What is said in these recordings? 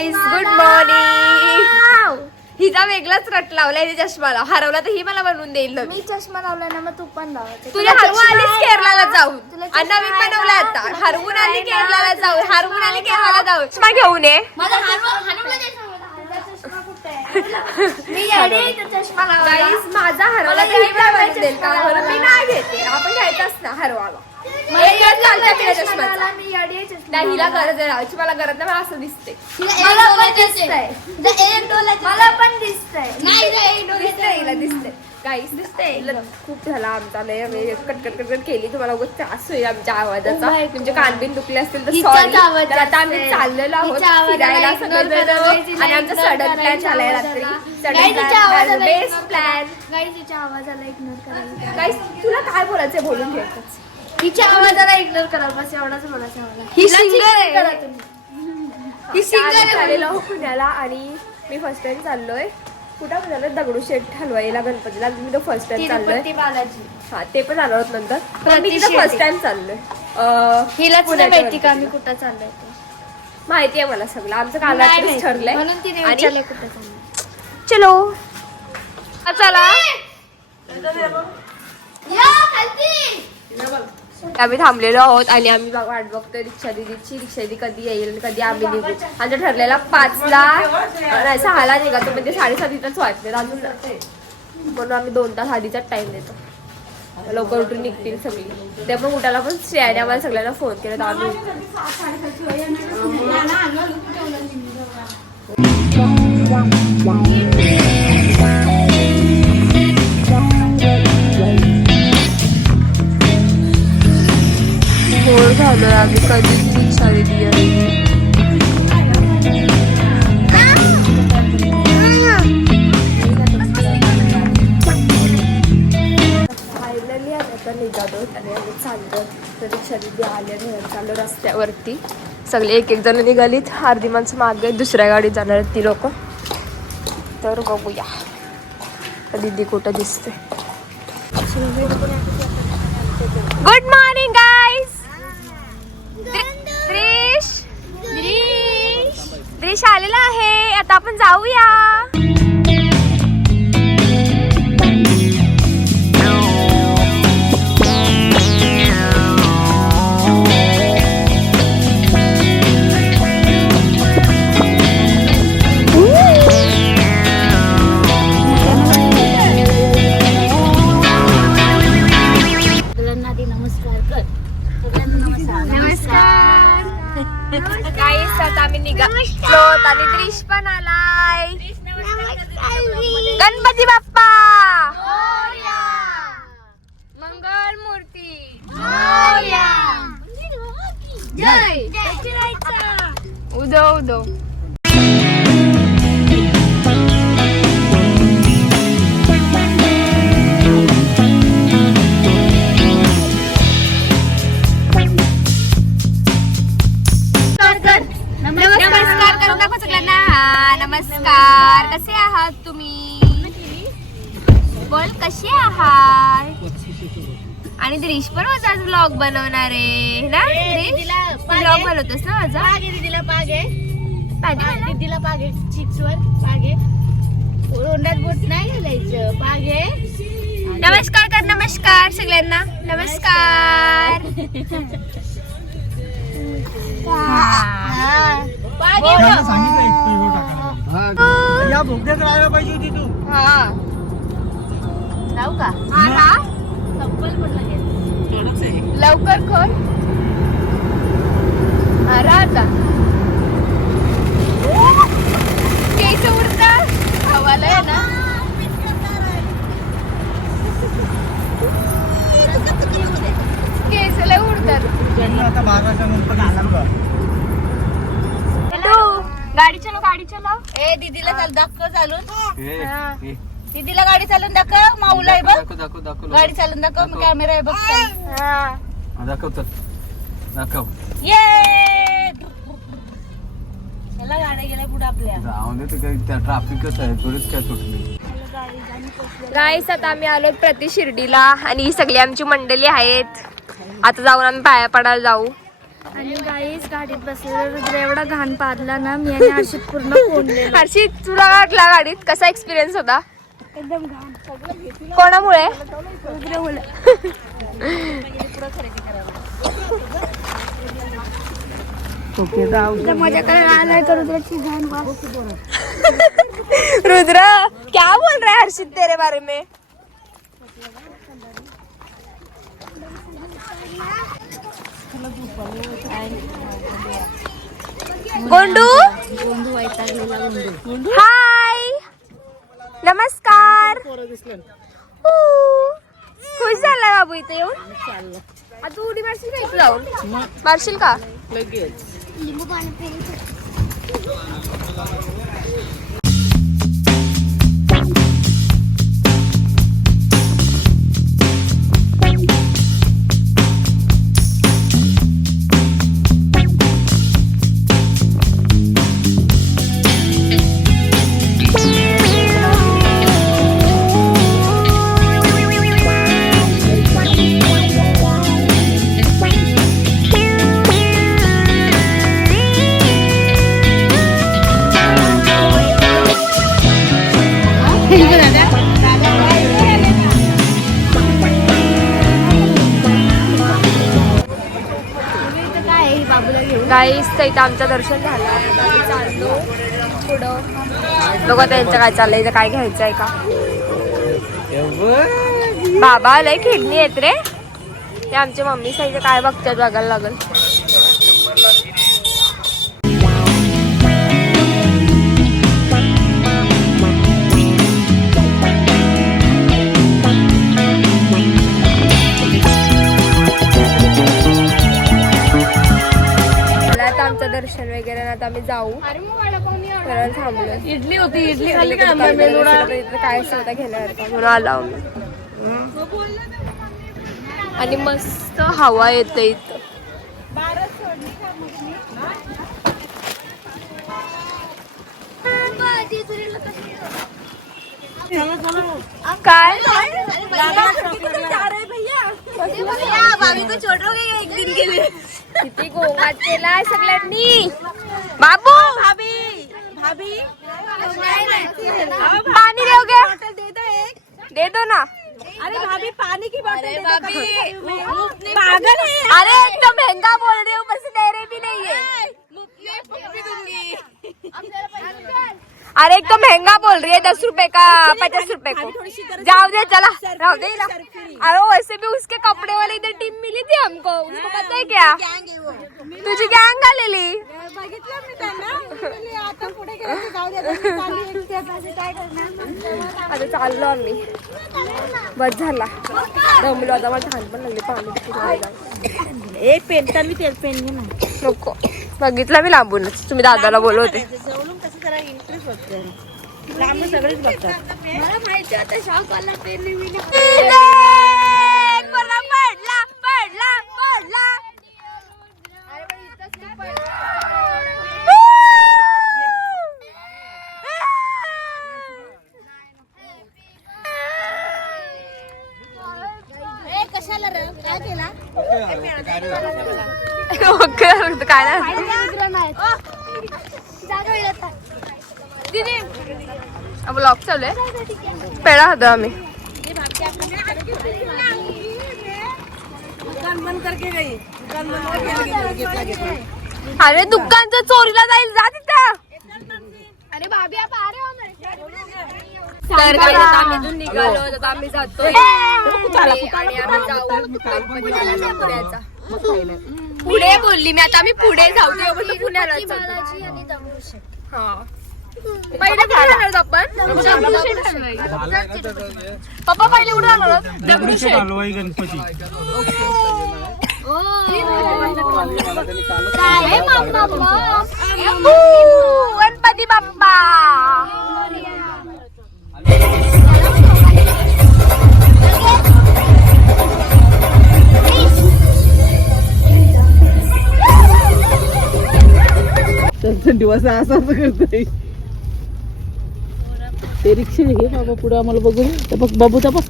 Guys good morning हिचा वेगळाच रट लावलाय हिच्या चष्माला. हरवला तर ही मला बनवून देईल नवीन. मी चष्मा लावला ना मग तू पण लावायचं तुला हरवून आलीच केरळाला जाऊन. तुला आणि नवीन चष्मा बनवला आता. ना? हरवून आली आहे ना? केरळाला जाऊन. हरवून आली केरळाला जाऊन. चष्मा घेऊन ये. माझा हरवला चष्मा? मी लावला. गाईज माझा हरवला तर ही मला बनवून देईल का? मी नाही घेते. आपण घ्यायचाच ना. हरवाला हिला. गरज आहे लावायची मला गरज नाही मला असं दिसते मला पण दिसतंय. मला पण दिसतंय. दिसतंय हिला दिसतंय. काहीच दिसतंय. हिला खूप झाला आमचा लय आम्ही कटकट कटकट केली. तुम्हाला उगाच त्रास होईल आमच्या आवाजाचा. Oh. तुमचे कान बिन दुखले असतील तर सॉरी आता आम्ही. चाललेलो आहोत फिरायला हिला आणि आमचा सडन प्लॅन झालाय. रात्री. Sudden plan best plan guys तुला काय बोलायचंय बोलून घ्यायचं हिच्या आवाजाला इग्नोर करा बस एवढाच ही हिला आहे. आहे पुण्याला आणि मी फर्स्ट टाइम चाललोय. कुठं झालं दगडूशेठ हलवाईला गणपतीला. मी तो फर्स्ट टाइम चाललोय. बालाजी. हा ते पण आलो आहोत नंतर. पण मी तिथं फर्स्ट. टाइम चाललोय. अं, हिलाच नाही पुण्याच्या माहिती का मी गणपतीला. कुठं चाललोय ते. माहिती आहे मला सगळं. आमचं काल नाही रात्रीच माहिती. ठरलंय. म्हणून तिने आणि- विचारलं कुठं चाललोय. चलो. हा, चला आम्ही थांबलेलो आहोत आणि आम्ही वाट बघतोय रिक्षा दिदीची. रिक्षा दिदी कधी येईल आणि कधी आम्ही निघू. आमच्या ठरलेला पाचला नाही सहाला निघातो म्हणजे साडेसातीचाच वाटते. अजून म्हणून आम्ही दोन तास आधीचाच टाइम देतो. लवकर उठून निघतील सगळी. ते पण उठायला पण श्रेयाने आम्हाला सगळ्यांना फोन केला तर आम्ही आम्ही कधीच रिक्षा दिली आहे फायनली आम्ही निघालो आणि आम्ही चाललो. तर रिक्षा दिदी आले घरात चाललो रस्त्यावरती. सगळे एक एक जण निघालीत. अर्धी माणसं मागे दुसऱ्या गाडीत जाणार आहेत ती लोक. तर बघूया. आता दिदी कुठं दिसते? Good morning guys Drish Ganesh आलेला आहे. आता आपण जाऊया. Dou. आणि द्रिश पण माझा ब्लॉग बनवणार आहे. ना द्रिश? ब्लॉग बनवतोस ना माझा? दीदीला पाग? दीदीला पाग आहे. चिक्सवर पाग आहे. तोंडात बोट नाही घालायचं. पाग नमस्कार कर नमस्कार सगळ्यांना. नमस्कार. पाग. या राहायला पाहिजे होती तू. राहू का? लवकर खोल. राहा आता केस उडतात हवाला आहे ना. उडतात. गाडी चलो गाडी चलो ए दीदीला चाल दाखव चालून. हे, हा. हे. दीदीला गाडी चालून दाखव माऊला आहे बघ. दाखव गाडी चालून दाखव मी कॅमेरा आहे बघ हा, दाखव तर दाखव ये चला गाड्या गेल्या पुढे आपल्या. जाऊ दे ते काही त्या ट्राफिकच आहे थोडीच काय सुटली. गाईस आता आम्ही आलो प्रति शिर्डीला आणि ही सगळी आमची मंडळी आहेत. आता जाऊन आम्ही पाया पडायला जाऊ. आणि गाईस गाडीत बसलेला रुद्र एवढा घाण पाडला ना मी आणि हर्षित पूर्ण कोंडलेलो. हर्षित तुला वाटला गाडीत? कसा एक्सपिरियन्स होता? एकदम घाण. कोणामुळे? रुद्र बोला रुद्र माझ्याकडे आलाय तर रुद्राची घाण वास रुद्र क्या बोल रहा है हर्षित तेरे बारे में? गोंडू? गोंधू वैतागलेला गोंधू हाय नमस्कार ऊ. खुश झाला बाबू इथे येऊन? आता तू उडी मारशील का इथे जाऊन मारशील का? लिंबू पाणी गाईस तर इथं आमचं दर्शन झालं आहे. आम्ही चाललो पुढं. बघा त्यांचं काय चाललंय इथं काय घ्यायचं आहे का? बाबा लय खेळणी आहेत रे. ते आमच्या मम्मी साईचं काय बघतात बघायला लागल. आता आम्ही जाऊ. करायला थांबलो इडली होती इडली खाल्ली काय का काय स्वतः घेण्यासारखं म्हणून आला आणि मस्त हवा येते इथं. काय? किती गोंगाट केलाय सगळ्यांनी. बाबू! भाभी! भाभी! पानी दोगे दे दो ना. अरे भाभी पानी की बोतल भाभी पागल है अरे एक तो महंगा बोल रहे हो ऊपर से दे रहे भी नहीं है। अरे एक तो महंगा बोल रही है दस रुपए का पचास रुपए को। जाओ दे चला। रहो दे ना अरे वैसे भी उसके कपड़े वाली इधर टीम मिली थी हमको। उसको पता है क्या? तुझी गँग आलेली आता चालली आम्ही. बस झाला. दमलो आता मला छान पण लागले पाणी किती लागलं. ए पेन तर मी तेल पेन नको. बघितलं मी लांबूनच. तुम्ही दादाला बोलवते. सगळेच बघतात. मला माहिती होतं पेन मी पडला पडला पडला कशाला काय केला ओके. काय नाही ब्लॉक चालू आहे पेढा खातो आम्ही दुकान बंद करके गई. दुकान बंद करके घेतला घेतला अरे दुकानचं चोरीला जाईल. जा तिथं. अरे भाभी आप आ रहे हो मेरे तर काय आता आम्ही इथून निघालो. आता आम्ही जातोय. पुढे आणि आम्ही जाऊ. गणपतीला पुण्याचा पुढे बोलली मी आता आम्ही पुढे जाऊ. पुण्याला हा. पहिले कुठे जाणार आपण? पप्पा पहिले कुठे जाणार आहोत दगडूशेठ गणपती. काय मम्मा ऊ, गणपती बाप्पा तर दिवस असं असं करतोय ते रिक्षा घे बाबा पुढे आम्हाला बघू दे. ते बघ बाबू तर बघ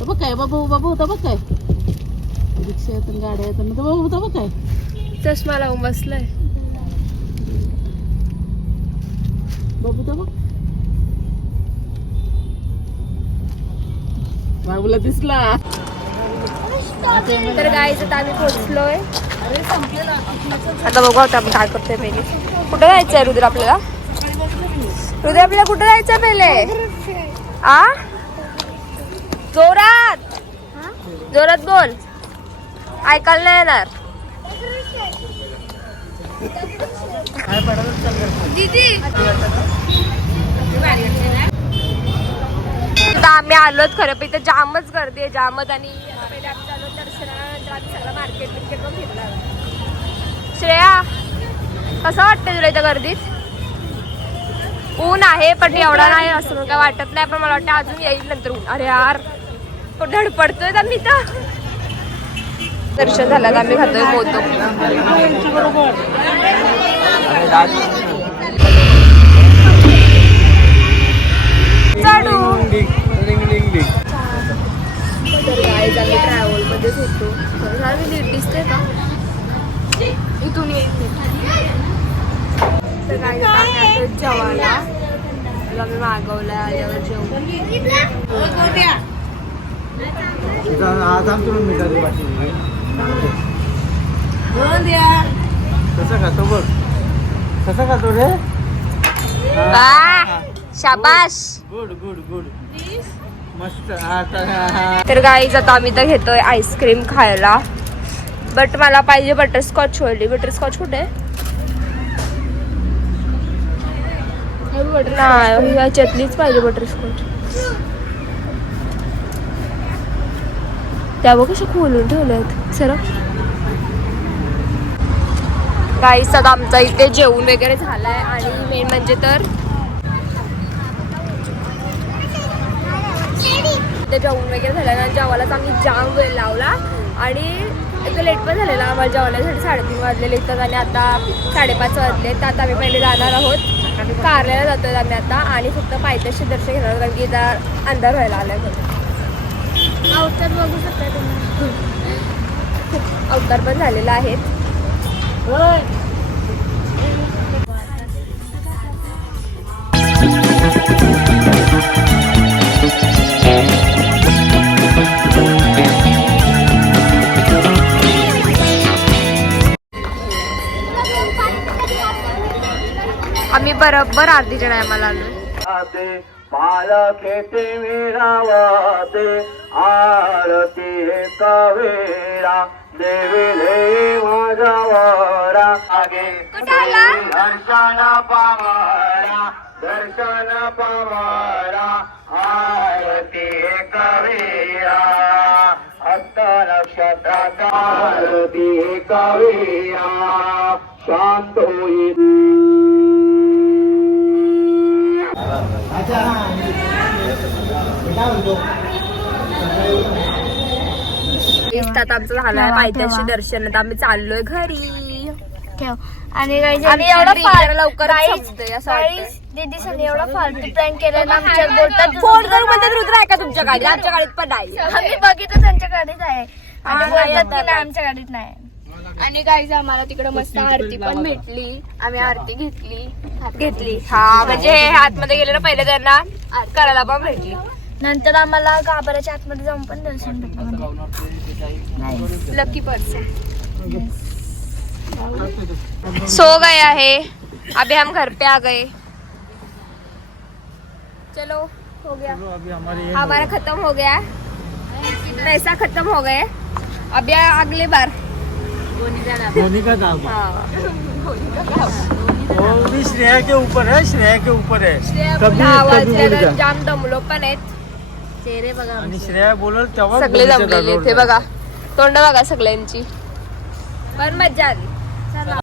तर बघ काय बाबू बाबू होता बघ काय रिक्षा येतात गाड्या येतात तर होता बघ काय. चष्मा लावून बसलाय. बाबू तो बाबूला दिसला. तर गाईच आता आम्ही पोहोचलोय. आता बघू आता आपण काय करतोय पहिले. कुठं जायचंय रुद्र आपल्याला? रुद्र आपल्याला कुठं जायचंय पहिले? आ? जोरात. जोरात बोल. ऐकायला नाही येणार आम्ही आलोत खरं पण इथं जामच गर्दी आहे जामच. आणि पहिले आम्ही चाललो दर्शनानंतर आम्ही सगळं मार्केट बिर्केट पण फिरणार श्रेया कसं वाटतं तुला इथं गर्दीत? ऊन आहे पण एवढा नाही असं काय वाटत नाही पण मला वाटतं अजून येईल नंतर ऊन. अरे यार पण धड पडतोय आम्ही इथं दर्शन झालं आम्ही खातोय मोदक आम्ही ट्रॅव्हल होतो आम्ही नीट दिसते का इथून येते तर काय जेवायला आम्ही मागवलं आल्यावर जेवण आज आमच्याकडून कसं खातो बघ. कसं खातो रे! शाबाश गुड गुड गुड. मस्त. तर गाईज आता आम्ही तर घेतोय आईस्क्रीम खायला. बट मला पाहिजे बटरस्कॉच वाली बटरस्कॉच कुठे? आहे? नाही ह्याच्यातलीच पाहिजे बटरस्कॉच त्यावर कशा खोलून ठेवल्यात सर काही आता आमचा इथे जेवण वगैरे झालाय आणि मेन म्हणजे तर ते जेवण वगैरे झालं ना जेवायलाच आम्ही जाम वेळ लावला आणि इथं लेट पण झालेला. आम्हाला जेवणासाठी साडेतीन वाजलेले इथं आणि आता साडेपाच वाजले तर आता आम्ही पहिले जाणार आहोत. कारल्याला जातोय आम्ही आता आणि फक्त पायथ्याशी दर्शन घेणार कारण की इथं अंधार व्हायला आलाय म्हणून. अवतार बघू शकता तुम्ही. अवतार पण झालेला आहेत आम्ही बरोबर आरतीच्या टायमाला आलो. ते पाल खेते विरावाते आरती कवेरा देवी माझा वरा. आगे? दर्शन पावारा दर्शन पावारा आरती कवेरा. हस्त नक्षत्राचा आरती कवेरा शांत होई. दिसतात आमचं झालंय ठेवा, पायथ्याशी ठेवा. दर्शन आता आम्ही चाललोय घरी. ठेव. आणि guys, आणि एवढं जरा लवकरच guys, संपतंय असं guys, वाटतंय. दीदी सनी एवढा फालतू प्रँक केलाय ना आमच्यावर बोलतात फोन करून म्हणतात रुद्र आहे का तुमच्या गाडीत? आमच्या गाडीत पण नाही. आम्ही बघितलं त्यांच्या गाडीत आहे. हा, आणि नाही बोलतात येतात. की नाही. आमच्या गाडीत नाही. आणि गाईज आम्हाला तिकडे मस्त आरती पण भेटली. आम्ही आरती घेतली. घेतली. हा म्हणजे हे आतमध्ये गेले ना पहिले त्यांना करायला पण भेटली. नंतर आम्हाला गाभाऱ्याच्या आतमध्ये जाऊन पण दर्शन भेटलं. लकी पर्सन सो गए है अभी हम घर पे आ गए. चलो हो गया. हमारे हमारा खत्म हो गया. पैसा खत्म हो गए. अभी अगले बार. धोनी का दाम हाँ. वो भी श्रेया के ऊपर है श्रेया के ऊपर है कभी दहा कभी. जाम दमलो पण आहेत. चेहरे बघा आणि श्रेया बोलल तेव्हा सगळे जमलेले ते. बघा. तोंड बघा सगळ्यांची. पण मज्जा आली. चला.